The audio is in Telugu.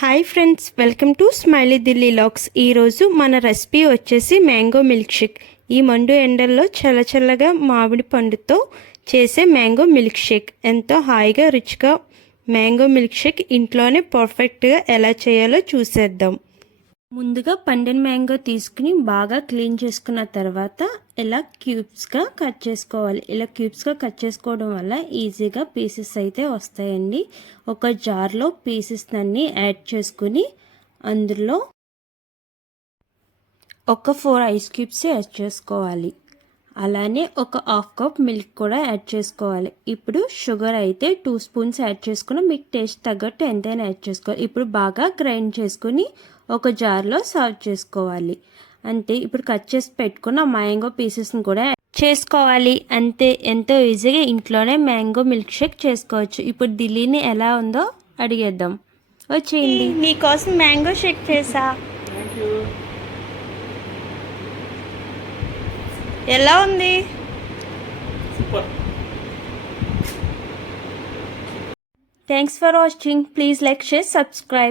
Hi friends, welcome to smiley Delhi logs. ఈరోజు మన రెసిపీ వచ్చేసి మ్యాంగో మిల్క్ షేక్. ఈ మండు ఎండల్లో చల్లచల్లగా మామిడి పండుతో చేసే మ్యాంగో మిల్క్ షేక్. ఎంతో హాయిగా రుచిగా మ్యాంగో మిల్క్ షేక్ ఇంట్లోనే పర్ఫెక్ట్గా ఎలా చేయాలో చూసేద్దాం. ముందుగా పండిన మ్యాంగో తీసుకుని బాగా క్లీన్ చేసుకున్న తర్వాత ఇలా క్యూబ్స్గా కట్ చేసుకోవాలి. ఇలా క్యూబ్స్గా కట్ చేసుకోవడం వల్ల ఈజీగా పీసెస్ అయితే వస్తాయండి. ఒక జార్లో పీసెస్ అన్నీ యాడ్ చేసుకుని అందులో ఒక 4 ఐస్ క్యూబ్స్ యాడ్ చేసుకోవాలి. అలానే ఒక హాఫ్ కప్ మిల్క్ కూడా యాడ్ చేసుకోవాలి. ఇప్పుడు షుగర్ అయితే 2 స్పూన్స్ యాడ్ చేసుకుని మీకు టేస్ట్ తగ్గట్టు ఎంతైనా యాడ్ చేసుకోవాలి. ఇప్పుడు బాగా గ్రైండ్ చేసుకుని ఒక జార్లో సర్వ్ చేసుకోవాలి. అంతే. ఇప్పుడు కట్ చేసి పెట్టుకున్న మ్యాంగో పీసెస్ని కూడా చేసుకోవాలి. అంతే, ఎంతో ఈజీగా ఇంట్లోనే మ్యాంగో మిల్క్ షేక్ చేసుకోవచ్చు. ఇప్పుడు ఢిల్లీని ఎలా ఉందో అడిగేద్దాం. వచ్చేయండి. నీకోసం మ్యాంగో షేక్ చేసా. ఎలా ఉంది? Super. Thanks for watching. Please like, share, subscribe.